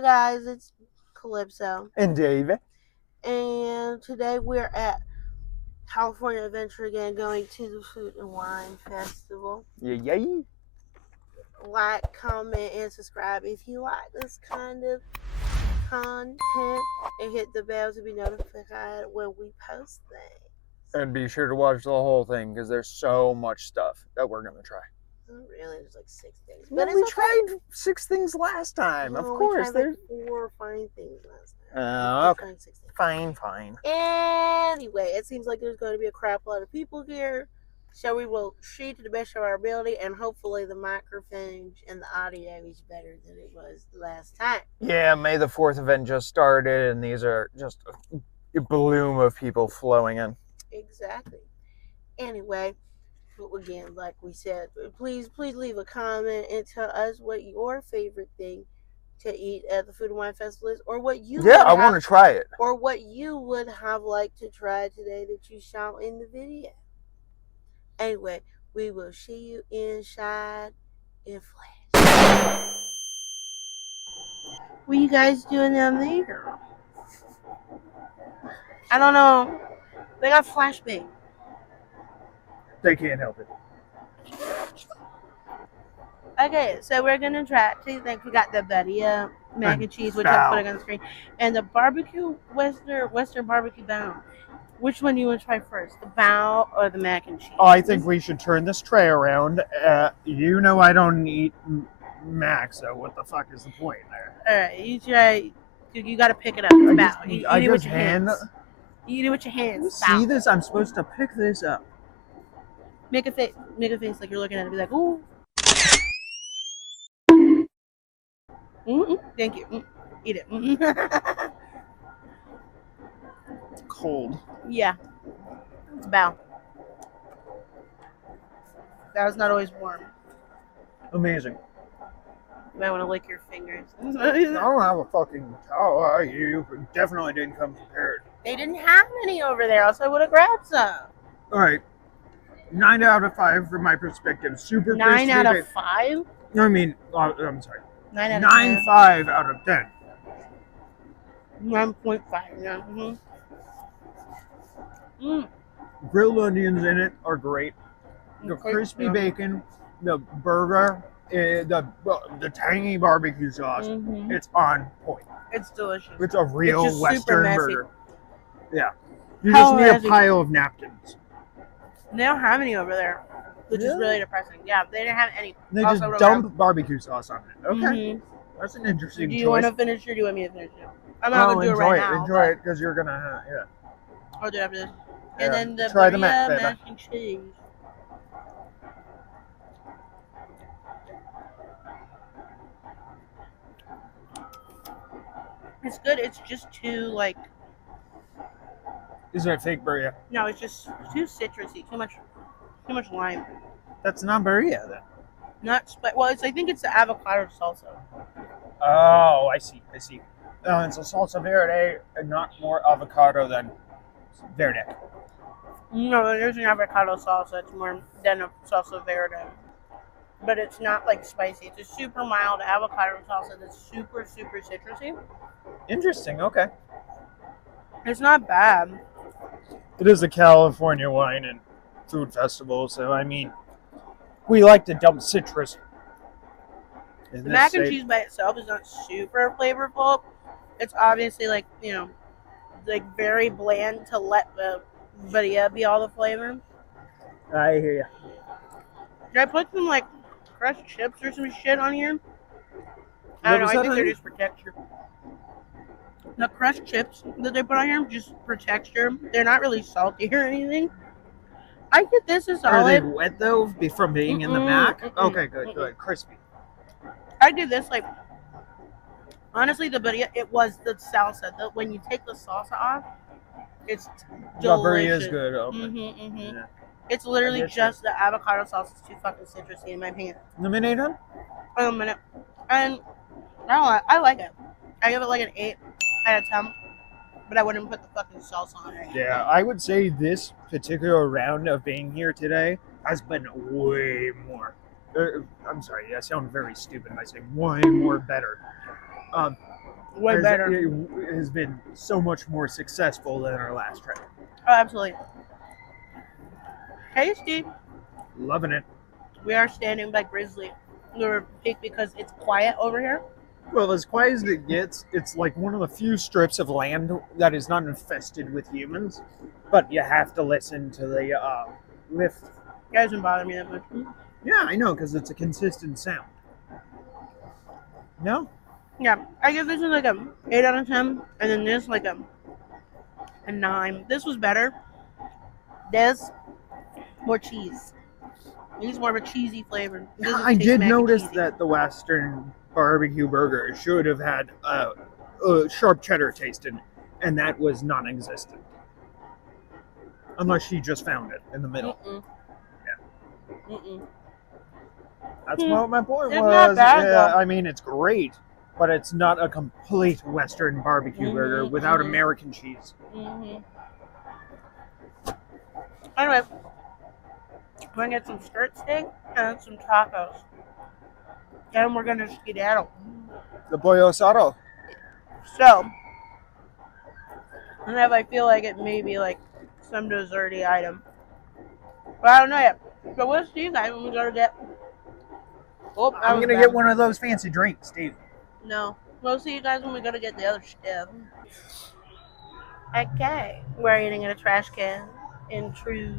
Hello guys, it's Calypso, And Davy. and today we're at California Adventure again, going to the Food and Wine Festival. Yay. Like, comment, and subscribe if you like this kind of content, and hit the bell to be notified when we post things. And be sure to watch the whole thing because there's so much stuff that we're going to try. Really, there's like 6 things, But but we it's okay. tried 6 things last time. No, of course. we tried like 4 fine things last time. Okay. 6 things. Fine. Anyway, it seems like there's going to be a crap load of people here. So we will shoot to the best of our ability, and hopefully the microphone and the audio is better than it was the last time. Yeah, May the 4th event just started, and these are just a bloom of people flowing in. Exactly. Anyway, again, like we said, please leave a comment and tell us what your favorite thing to eat at the Food and Wine Festival is, or what you I want to try it. or what you would have liked to try today that you saw in the video. Anyway, we will see you inside in flash. What you guys doing down there? I don't know. They got flashbang. They can't help it. Okay, so we're gonna try 2 things. We got the Badia mac and cheese, which I'm putting on the screen, and the barbecue Western barbecue bao. Which one do you want to try first, the bao or the mac and cheese? Oh, I think we should turn this tray around. You know I don't eat mac, so what the fuck is the point there? All right, you try. You got to pick it up. It's bao. You eat it with your hands. You eat it with your hands. See this? I'm supposed to pick this up. Make a face like you're looking at it. Be like, ooh. Thank you. Eat it. It's cold. Yeah. It's bao. That was not always warm. Amazing. You might want to lick your fingers. I don't have a fucking towel. You definitely didn't come prepared. They didn't have any over there, else I would have grabbed some. All right. 9 out of 5 from my perspective. Super 9 out of 5? I mean, I'm sorry. 9 out of 10. 9.5 out of 10. 9.5, yeah. Grilled onions in it are great. The crispy bacon, the burger, the tangy barbecue sauce. It's on point. It's delicious. It's a real just Western super burger. Yeah. You just need a pile of napkins. They don't have any over there, which is really depressing. Yeah, they didn't have any. They just dump barbecue sauce on it. Okay. That's an interesting choice. Do you want to finish or do you want me to finish it? I'm not going to do it right now. Enjoy it because you're going to, I'll do it after this. And then the try the mac and cheese. It's good. It's just too, like... Is it fake burrito? No, it's just too citrusy. Too much lime. That's not burrito then. Well, I think it's the avocado salsa. Oh, I see. It's a salsa verde and not more avocado than verde. No, there's an avocado salsa. It's more than a salsa verde. But it's not like spicy. It's a super mild avocado salsa that's super, super citrusy. Interesting. Okay. It's not bad. It is a California wine and food festival, so I mean, we like to dump citrus. The mac and cheese by itself is not super flavorful. It's obviously like very bland to let the Badia be all the flavor. I hear you. Did I put some like crushed chips or some shit on here? I don't know. I think they're just for texture. The crushed chips that they put on here just for texture. They're not really salty or anything. I get this as solid. Are they wet though from being in the mac? Okay, good. Crispy. I do this like honestly the Badia. It was the salsa. When you take the salsa off, it's delicious. The burrito is good. Okay. Yeah. It's literally just the avocado sauce. It's too fucking citrusy in my opinion. The minute, huh? A minute. And I like it. I give it like an 8 out of 10. But I wouldn't put the fucking salsa on it. Yeah, I would say this particular round of being here today has been way more. I'm sorry, I sound very stupid by saying way more better. Way better. It has been so much more successful than our last trip. Oh, absolutely. Tasty. Loving it. We are standing by Grizzly. We're picked because it's quiet over here. Well, as quiet as it gets, it's like one of the few strips of land that is not infested with humans. But you have to listen to the lift. It doesn't bother me that much. Yeah, I know, because it's a consistent sound. No? Yeah, I give this one like a 8 out of 10, and then this like a 9. This was better. This, more cheese. These more of a cheesy flavor. I did notice that the Western barbecue burger should have had a sharp cheddar taste in it, and that was non-existent. Unless she just found it in the middle. Yeah. That's what my point was. Not bad, yeah, I mean, it's great, but it's not a complete Western barbecue burger without American cheese. Anyway, we're going to get some skirt steak and some tacos. And we're going to skedaddle. The pollo asado. So, and if I feel like it may be like some desserty item. But I don't know yet. So we'll see you guys when we go to get... Oh, I'm going to get one of those fancy drinks, Steve. No. We'll see you guys when we go to get the other stuff. Okay. We're eating in a trash can in true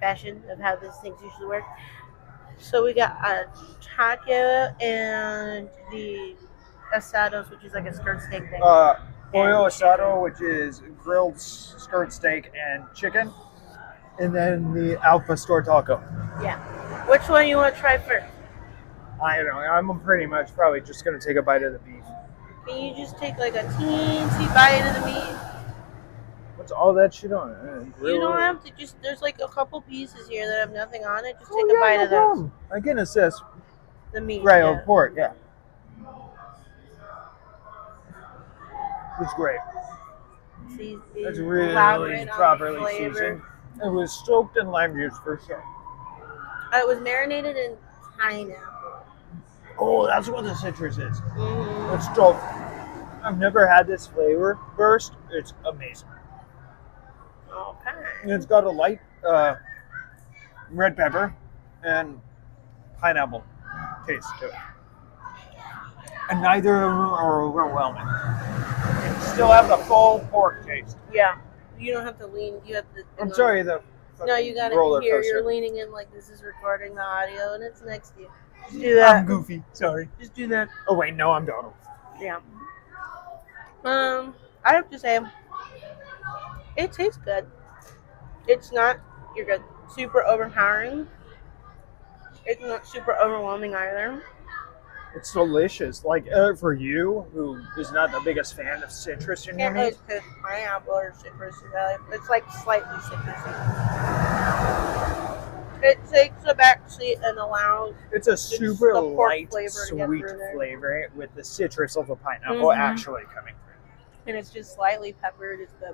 fashion of how these things usually work. So we got a taco and the asados, which is like a skirt steak thing. Pollo asado, which is grilled skirt steak and chicken. And then the al pastor taco. Yeah. Which one you want to try first? I don't know. I'm pretty much probably just going to take a bite of the beef. Can you just take like a teensy bite of the meat? What's all that shit on it? You don't have to just, there's like a couple pieces here that have nothing on it. Just take a bite of those. I can assess The meat. right of pork, yeah. It's great. It's really properly seasoned. It was soaked in lime juice for sure. It was marinated in pineapple. Oh, that's what the citrus is. It's dope. I've never had this flavor burst. It's amazing. Okay. And it's got a light red pepper and pineapple taste to it. And neither of them are overwhelming. You still have the full pork taste. Yeah. You don't have to lean. You have to. I'm sorry, the no, you got roller it here. coaster. You're leaning in like this is recording the audio, and it's next to you. Just do that. I'm goofy. Sorry. Just do that. Oh wait, no, I'm Donald. Yeah. I have to say, it tastes good. It's not. You're good. Super overpowering. It's not super overwhelming either. It's delicious. Like for you, who is not the biggest fan of citrus in your meat. It's pineapple or citrus. It's like slightly citrusy. It takes a back seat and allows. It's a super light, sweet flavor with the citrus of the pineapple actually coming through. And it's just slightly peppered. It's the.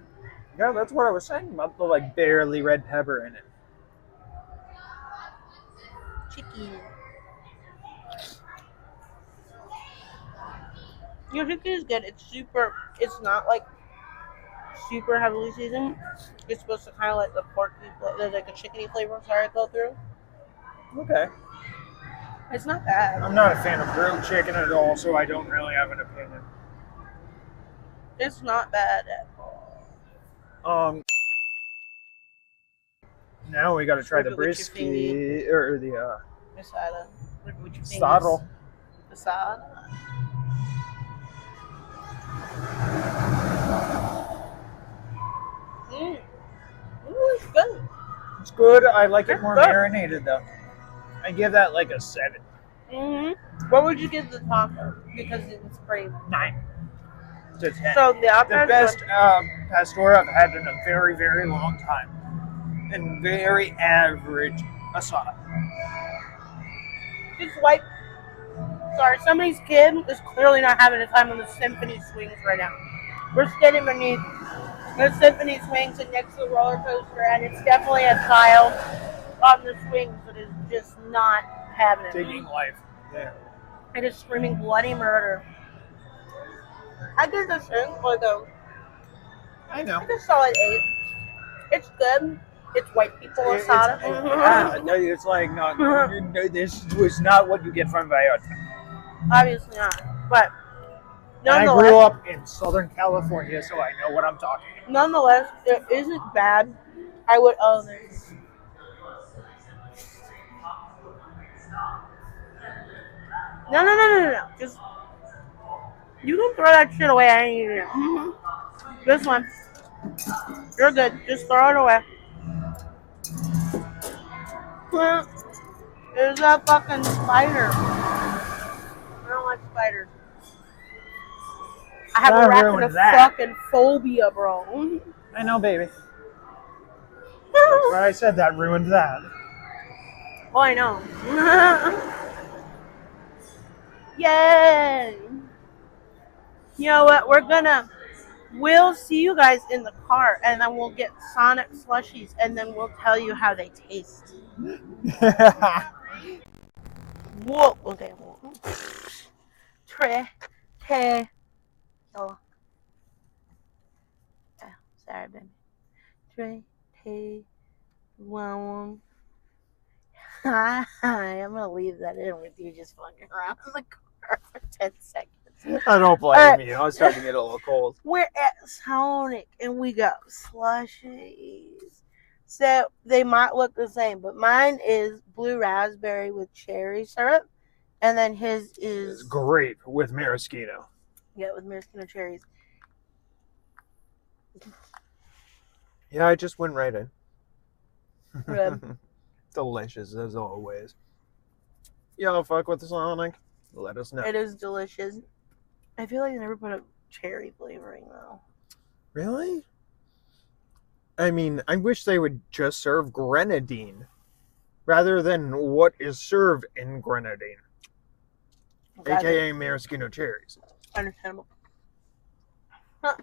Yeah, that's what I was saying about the like barely red pepper in it. Chicken. Your chicken is good. It's super. It's not like super heavily seasoned. It's supposed to kind of let the porky, there's like a chickeny flavor go through. Okay. It's not bad. I'm not a fan of grilled chicken at all, so I don't really have an opinion. It's not bad at all. Now we got to try the brisket or the asada. Asado. Asada. It's good. It's good. I like it more marinated though. I give that like a 7. What would you give the taco? Because it's pretty 9 to 10. So the best pastor I've had in a very, very long time, and very average asada. Just like, sorry, somebody's kid is clearly not having a time on the symphony swings right now. We're standing beneath the symphony swings and next to the roller coaster, and it's definitely a child on the swings that is just not having it. Taking life. Yeah. It is screaming bloody murder. I give this in like I know. a solid 8. It's good. It's white people asada. It's like not. This was not what you get from Vallarta. Obviously not, but I nonetheless, grew up in Southern California, so I know what I'm talking about. nonetheless, it isn't bad. I would own it. No. Just you can throw that shit away. I ain't eating it. This one, you're good. Just throw it away. There's a fucking spider. I don't like spiders. I have fucking phobia, bro. I know, baby. That's why I said that ruined that. Oh, I know. Yay! You know what? We'll see you guys in the car, and then we'll get Sonic slushies, and then we'll tell you how they taste. Whoa! Okay. Oh, sorry, baby. One. Hi, I'm gonna leave that in with you just fucking around in the car for 10 seconds. I don't blame you. I was starting to get a little cold. We're at Sonic and we got slushies. So they might look the same, but mine is blue raspberry with cherry syrup, and then his is grape with maraschino. Yeah, with maraschino cherries. Yeah, I just went right in. Rib. Delicious as always. Y'all fuck with the Sonic? Let us know. It is delicious. I feel like they never put a cherry flavoring though. Really? I mean, I wish they would just serve grenadine rather than what is served in grenadine, aka maraschino cherries. Understandable. Huh.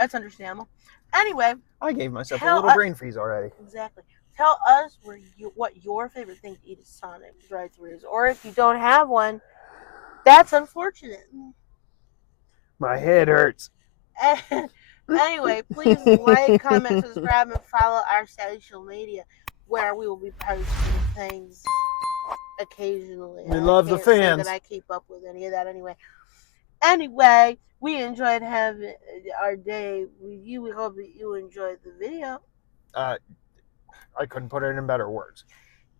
That's understandable. Anyway, I gave myself a little brain freeze already. Exactly. Tell us what your favorite thing to eat at Sonic drive-thrus, or if you don't have one, that's unfortunate. My head hurts. Anyway, please like, comment, subscribe, and follow our social media, where we will be posting things occasionally. We love the fans. That I keep up with any of that anyway. Anyway, we enjoyed having our day with you. We hope that you enjoyed the video. I couldn't put it in better words.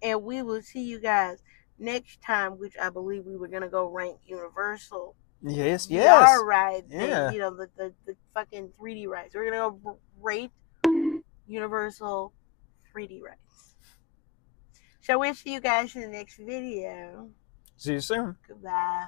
And we will see you guys next time, which I believe we were going to go rank Universal. Yes. VR ride. Yeah. The fucking 3D rides. We're going to go rate Universal 3D rides. So we'll see you guys in the next video. See you soon. Goodbye.